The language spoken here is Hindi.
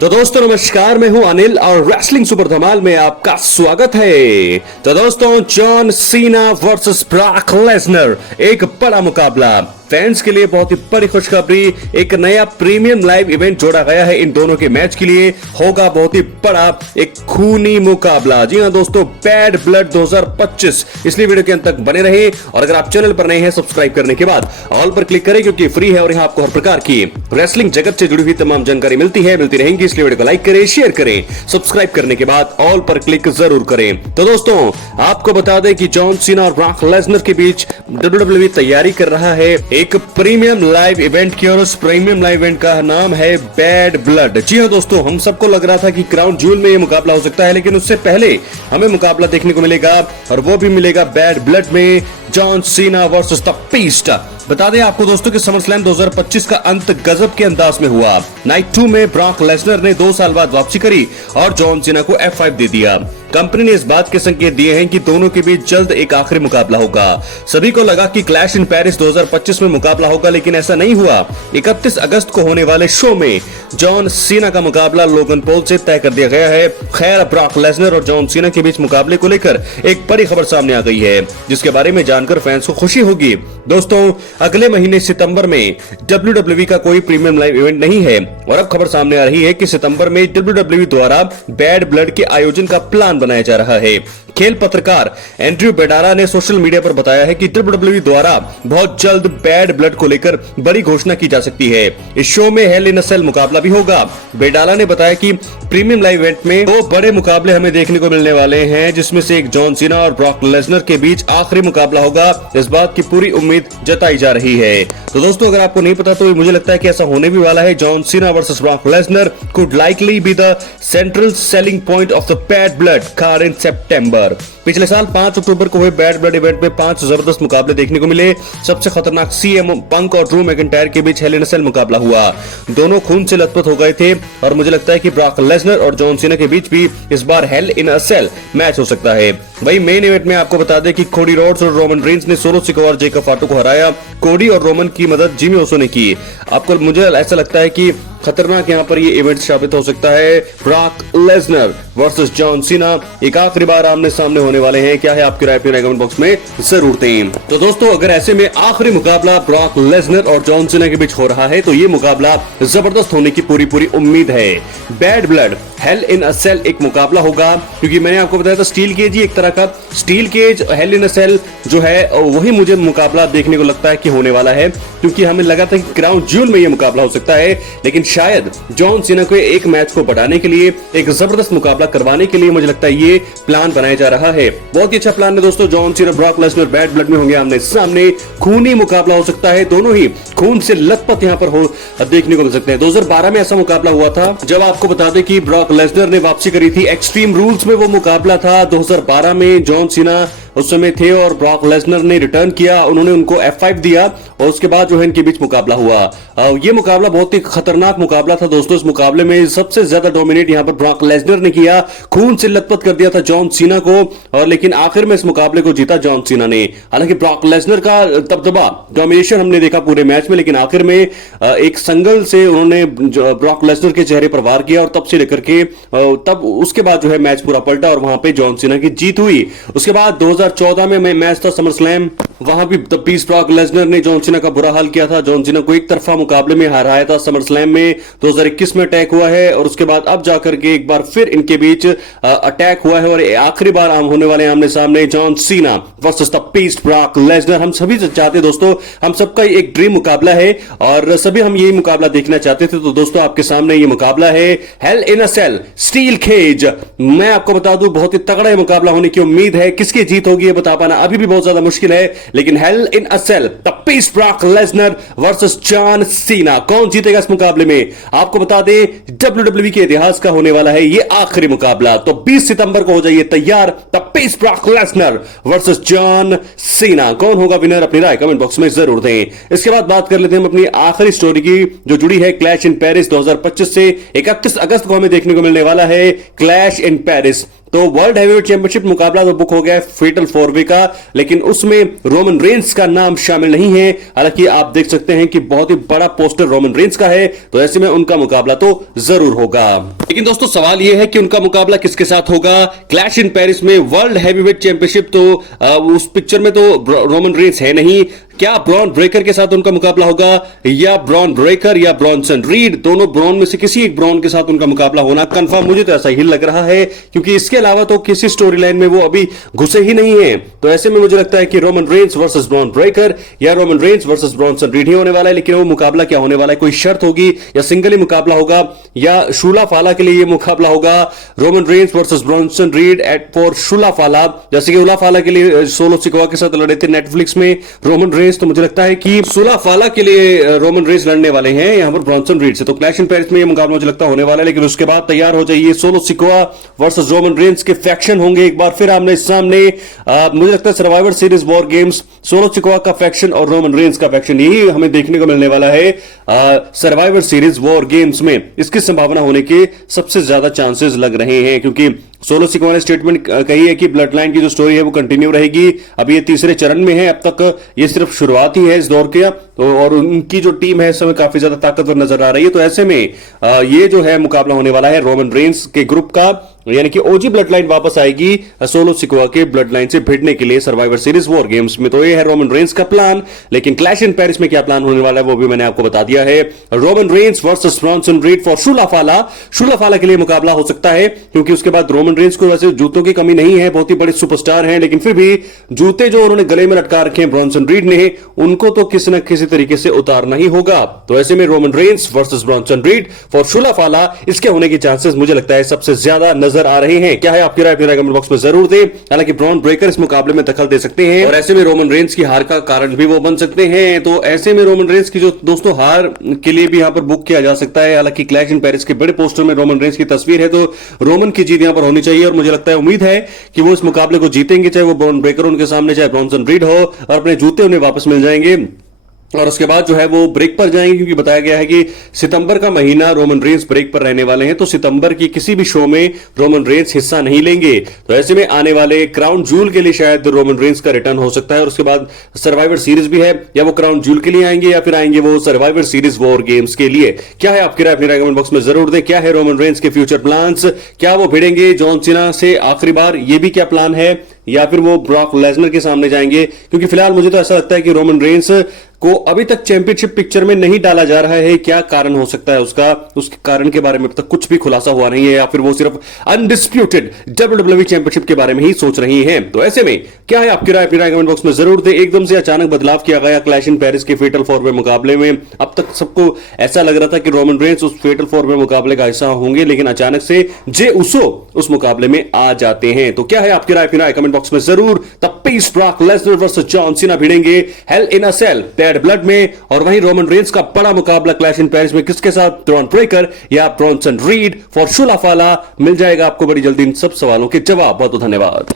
तो दोस्तों नमस्कार, मैं हूं अनिल और रेसलिंग सुपर धमाल में आपका स्वागत है। तो दोस्तों John Cena versus Brock Lesnar, एक बड़ा मुकाबला, फैंस के लिए बहुत ही बड़ी खुशखबरी। एक नया प्रीमियम लाइव इवेंट जोड़ा गया है इन दोनों के मैच के लिए। होगा बहुत ही बड़ा एक खूनी मुकाबला। जी हां दोस्तों, बैड ब्लड 2025, इसलिए वीडियो के अंत तक बने रहे। और अगर आप चैनल पर नए हैं, सब्सक्राइब करने के बाद ऑल पर क्लिक करें, क्योंकि फ्री है और यहां आपको हर प्रकार की रेसलिंग जगत से जुड़ी हुई तमाम जानकारी मिलती रहेंगी। इसलिए वीडियो को लाइक करें, शेयर करें, सब्सक्राइब करने के बाद ऑल पर क्लिक जरूर करें। तो दोस्तों आपको बता दें कि जॉन सीना और ब्रॉक लेसनर के बीच WWE तैयारी कर रहा है एक प्रीमियम लाइव इवेंट की, और उस प्रीमियम लाइव इवेंट का नाम है बैड ब्लड। जी हां दोस्तों, हम सबको लग रहा था कि क्राउन ज्यूल में ये मुकाबला हो सकता है, लेकिन उससे पहले हमें मुकाबला देखने को मिलेगा, और वो भी मिलेगा बैड ब्लड में, John Cena versus the beast. बता दें आपको दोस्तों कि समरस्लैम 2025 का अंत गजब के अंदाज में हुआ। नाइट 2 में ब्रॉक लेसनर ने 2 साल बाद वापसी करी और जॉन सीना को F5 दे दिया। कंपनी ने इस बात के संकेत दिए हैं कि दोनों के बीच जल्द एक आखिरी मुकाबला होगा। सभी को लगा कि क्लैश इन पेरिस 2025 में मुकाबला होगा, लेकिन ऐसा नहीं हुआ। 31 अगस्त को होने वाले शो में जॉन सीना का मुकाबला लोगन पॉल से तय कर दिया गया है। खैर, ब्रॉक लेसनर और जॉन सीना के बीच मुकाबले को लेकर एक बड़ी खबर सामने आ गई है, जिसके बारे में जानकर फैंस को खुशी होगी। दोस्तों अगले महीने सितंबर में WWE का कोई प्रीमियम लाइव इवेंट नहीं है, और अब खबर सामने आ रही है कि सितंबर में WWE द्वारा बैड ब्लड के आयोजन का प्लान बनाया जा रहा है। खेल पत्रकार एंड्रयू बेडारा ने सोशल मीडिया पर बताया है कि WWE द्वारा बहुत जल्द बैड ब्लड को लेकर बड़ी घोषणा की जा सकती है। इस शो में हेल इन अ सेल मुकाबला भी होगा। बेडारा ने बताया कि प्रीमियम लाइव इवेंट में 2 बड़े मुकाबले हमें देखने को मिलने वाले हैं, जिसमें से एक जॉन सीना और ब्रॉक लेसनर के बीच आखिरी मुकाबला होगा। इस बात की पूरी उम्मीद जताई जा रही है। तो दोस्तों अगर आपको नहीं पता तो मुझे लगता है कि ऐसा होने भी वाला है। John Cena versus Brock Lesnar could likely be the central selling point of the Bad Blood card in September. पिछले साल 5 अक्टूबर को हुए बैड ब्लड इवेंट में 5 जबरदस्त मुकाबले देखने को मिले। सबसे खतरनाक CM पंक और ड्रू मैकिंटायर के बीच हेल इन अ सेल मुकाबला हुआ। दोनों खून से लथपथ हो गए थे, और मुझे लगता है कि ब्रॉक लेसनर और जॉन सीना के बीच भी इस बार hello in a cell match हो सकता है। वही मेन इवेंट में आपको बता दें कि कोडी रोड्स और रोमन रेंस ने सोलो सिकोवा और जेकब फाटो को हराया। कोडी और रोमन की मदद जिमी ओसो ने की। आपको मुझे ऐसा लगता है कि खतरनाक यहाँ पर ये इवेंट साबित हो सकता है। ब्रॉक लेसनर वर्सेस जॉन सीना एक आखिरी बार आमने सामने होने वाले हैं। क्या है आपकी राय अपने कमेंट बॉक्स में जरूर दें। तो दोस्तों अगर ऐसे में आखिरी मुकाबला ब्रॉक लेसनर और जॉन सीना के बीच हो रहा है, तो ये मुकाबला जबरदस्त होने की पूरी उम्मीद है। Bad blood hello in a cell एक मुकाबला होगा, क्योंकि मैंने आपको बताया था स्टील केज ही एक तरह का steel cage hello in a cell जो है वही मुझे मुकाबला देखने को लगता है कि होने वाला है, क्योंकि हमें लगा था कि क्राउन ज्यूल में ये मुकाबला हो सकता है, लेकिन शायद जॉन सीना को एक मैच को बढ़ाने के लिए, एक जबरदस्त मुकाबला करवाने के लिए मुझे लगता है ये प्लान बनाया जा रहा है। बहुत ही अच्छा प्लान है दोस्तों। John Cena Brock Lesnar bad Blood में होंगे आमने सामने। खूनी मुकाबला हो सकता है, दोनों ही खून से लथपथ यहाँ पर हो देखने को मिल सकते हैं। 2012 में ऐसा मुकाबला हुआ था, जब आपको बता दें कि ब्रॉक लेसनर ने वापसी करी थी। एक्सट्रीम रूल्स में वो मुकाबला था 2012 में। जॉन सीना उस समय थे और ब्रॉक लेसनर ने रिटर्न किया, उन्होंने उनको F5 दिया, और उसके बाद जो है इनके बीच मुकाबला हुआ। ये मुकाबला बहुत ही खतरनाक मुकाबला था दोस्तों। इस मुकाबले में सबसे ज्यादा डोमिनेट यहाँ पर ब्रॉक लेसनर ने किया, खून से लथपथ कर दिया था जॉन सीना को, और लेकिन आखिर में इस मुकाबले को जीता जॉन सीना ने। हालांकि ब्रॉक लेसनर का दबदबा, डोमिनेशन हमने देखा पूरे मैच में, लेकिन आखिर में एक संगल से उन्होंने ब्रॉक लेसनर के चेहरे पर वार किया, और तब से लेकर के तब उसके बाद जो है मैच पूरा पलटा और वहां पे जॉन सीना की जीत हुई। उसके बाद 2014 में मैच था समरस्लैम, वहां भी द बीस्ट ब्रॉक लेसनर ने जॉन सीना का बुरा हाल किया था। जॉन सीना को एक तरफा मुकाबले में हराया था समरस्लैम में। 2021 में अटैक हुआ है, और उसके बाद अब जाकर के एक बार फिर इनके बीच अटैक हुआ है, और आखिरी बार होने वाले आमने सामने John Cena versus the beast Brock Lesnar. हम सभी चाहते दोस्तों, हम सबका एक ड्रीम मुकाबला है, और सभी हम यही मुकाबला देखना चाहते थे। तो दोस्तों आपके सामने ये मुकाबला है hello in a cell steel cage. मैं आपको बता दूं बहुत ही तगड़ा मुकाबला होने की उम्मीद है। किसकी जीत होगी ये बता पाना अभी भी बहुत ज्यादा मुश्किल है, लेकिन hell in a cell the beast Brock Lesnar versus John Cena, कौन जीतेगा इस मुकाबले में आपको बता दें WWE के इतिहास का होने वाला है ये आखिरी मुकाबला। तो 20 सितंबर को हो जाइए तैयार, the beast Brock Lesnar versus John Cena. कौन होगा विनर अपनी राय कमेंट बॉक्स में जरूर दें। इसके बाद बात कर लेते हैं हम अपनी आखिरी स्टोरी की, जो जुड़ी है क्लैश इन पेरिस 2025 से। 31 अगस्त को हमें देखने को मिलने वाला है क्लैश इन पेरिस। तो वर्ल्ड हैवीवेट चैंपियनशिप मुकाबला तो बुक हो गया है फेटल 4 वे का, लेकिन उसमें रोमन रेंस का नाम शामिल नहीं है। हालांकि आप देख सकते हैं कि बहुत ही बड़ा पोस्टर रोमन रेंस का है, तो ऐसे में उनका मुकाबला तो जरूर होगा। लेकिन दोस्तों सवाल यह है कि उनका मुकाबला किसके साथ होगा। क्लैश इन पेरिस में वर्ल्ड हैवीवेट चैंपियनशिप, तो उस पिक्चर में तो रोमन रेंस है नहीं। क्या ब्रॉन ब्रेकर के साथ उनका मुकाबला होगा, या ब्रॉन ब्रेकर या ब्रॉनसन रीड, दोनों ब्रॉन में से किसी एक ब्रॉन के साथ उनका मुकाबला होना कंफर्म मुझे तो ऐसा ही लग रहा है, क्योंकि इसके अलावा तो किसी स्टोरी लाइन में वो अभी घुसे ही नहीं है। तो ऐसे में मुझे लगता है कि Roman Reigns versus Bron Breakker या Roman Reigns versus Bronson read ही होने वाला है। लेकिन वो मुकाबला क्या होने वाला है, कोई शर्त होगी या सिंगल ही मुकाबला होगा, या शूला फाला के लिए ये मुकाबला होगा। Roman Reigns versus Bronson Reed at for Ula Fala, जैसे कि उला फाला के लिए सोलो सिकोआ के साथ लड़े थे नेटफ्लिक्स में रोमन रेंस, तो मुझे लगता है कि सुला फाला के लिए रोमन रेंस लड़ने वाले हैं यहां पर ब्रॉनसन रीड से। तो क्लैश इन पेरिस में ये मुकाबला मुझे लगता होने वाला है। लेकिन उसके बाद तैयार हो जाइए, solo Sikoa versus Roman Reigns के फैक्शन होंगे एक बार फिर आमने सामने। मुझे लगता है survivor series war games, solo Sikoa का फैक्शन और रोमन रेंस का फैक्शन, यही हमें देखने को मिलने वाला है सर्वाइवर सीरीज वॉर गेम्स में। इसकी संभावना होने के सबसे ज्यादा चांसेस लग रहे हैं, क्योंकि सोलो सिकोआ ने स्टेटमेंट कही है कि ब्लड लाइन की जो स्टोरी है वो कंटिन्यू रहेगी। अब ये तीसरे चरण में है, अब तक ये सिर्फ शुरुआत ही है इस दौर के, तो और उनकी जो टीम है इस समय काफी ज्यादा ताकतवर नजर आ रही है। तो ऐसे में ये जो है मुकाबला होने वाला है रोमन रेंस के ग्रुप का, यानी कि ओजी ब्लड लाइन वापस आएगी सोलो सिकोआ के ब्लड लाइन से भिड़ने के लिए सर्वाइवर सीरीज वॉर गेम्स में। तो ये है रोमन रेंस का प्लान। लेकिन क्लैश इन पेरिस में क्या प्लान होने वाला है वो भी मैंने आपको बता दिया है। Roman Reigns versus Bronson Reed for Ula Fala, Ula फाला के लिए मुकाबला हो सकता है, क्योंकि उसके बाद रोमन रेंस को वैसे जूतों की कमी नहीं है, बहुत ही बड़े सुपरस्टार हैं, लेकिन फिर भी जूते जो उन्होंने गले में लटका रखे हैं ब्रॉनसन रीड ने, उनको तो किसी न किसी तरीके से उतारना ही होगा। तो ऐसे में Roman Reigns versus Bronson Reed for Ula Fala, इसके होने की चांसेस मुझे लगता है सबसे ज्यादा नजर आ रहे हैं। क्या है आपकी राय, अपनी राय कमेंट बॉक्स में जरूर दें। हालांकि ब्रॉन ब्रेकर इस मुकाबले में दखल दे सकते हैं और ऐसे में रोमन रेंस की हार का कारण भी वो बन सकते हैं। तो ऐसे में रोमन रेंस की जो दोस्तों हार के लिए भी यहां पर बुक किया जा सकता है। हालांकि क्लैश इन पेरिस के बड़े पोस्टर में रोमन रेंस की तस्वीर है, तो रोमन की जीत यहां पर होनी चाहिए और मुझे लगता है, उम्मीद है कि वो इस मुकाबले को जीतेंगे, चाहे वो ब्रॉन ब्रेकर उनके सामने, चाहे ब्रॉनसन रीड हो, और अपने जूते उन्हें वापस मिल जाएंगे। और उसके बाद जो है वो ब्रेक पर जाएंगे, क्योंकि बताया गया है कि सितंबर का महीना रोमन रेंस ब्रेक पर रहने वाले हैं। तो सितंबर की किसी भी शो में रोमन रेंस हिस्सा नहीं लेंगे। तो ऐसे में आने वाले क्राउन जूल के लिए शायद रोमन रेंस का रिटर्न हो सकता है। और उसके बाद सर्वाइवर सीरीज भी है, या वो क्राउन जूल के लिए आएंगे या फिर आएंगे वो सर्वाइवर सीरीज वॉर गेम्स के लिए। क्या है आपकी राय, अपनी राय कमेंट बॉक्स में जरूर दें। क्या है रोमन रेंस के फ्यूचर प्लान्स, क्या वो भिड़ेंगे जॉन सीना से आखिरी बार, ये भी क्या प्लान है, या फिर वो ब्रॉक लेसनर के सामने जाएंगे। क्योंकि फिलहाल मुझे तो ऐसा लगता है कि रोमन रेंस को अभी तक चैंपियनशिप पिक्चर में नहीं डाला जा रहा है। क्या कारण हो सकता है उसके कारण के बारे में अब तक कुछ भी खुलासा हुआ नहीं है, या फिर वो सिर्फ अनडिस्प्यूटेड WWE चैंपियनशिप के बारे में ही सोच रही हैं। तो ऐसे में क्या है आपकी राय, अपनी राय कमेंट बॉक्स में जरूर दें। एकदम से अचानक बदलाव किया गया क्लैश इन पेरिस के फेटल 4 वे मुकाबले में। अब तक सबको ऐसा लग रहा था कि रोमन रेंस उस फेटल 4 वे मुकाबले का हिस्सा होंगे, लेकिन अचानक से जे उसो उस मुकाबले में आ जाते हैं। तो क्या है आपकी राय, अपनी राय कमेंट बॉक्स में जरूर। तब पीस Brock Lesnar versus John Cena भिड़ेंगे Hell in a Cell Bad Blood में, और वहीं रोमन रेंस का बड़ा मुकाबला क्लैश इन पेरिस में किसके साथ, ब्रॉन ब्रेकर या ब्रॉनसन रीड फॉर शूला फाला, मिल जाएगा आपको बड़ी जल्दी इन सब सवालों के जवाब। बहुत बहुत धन्यवाद।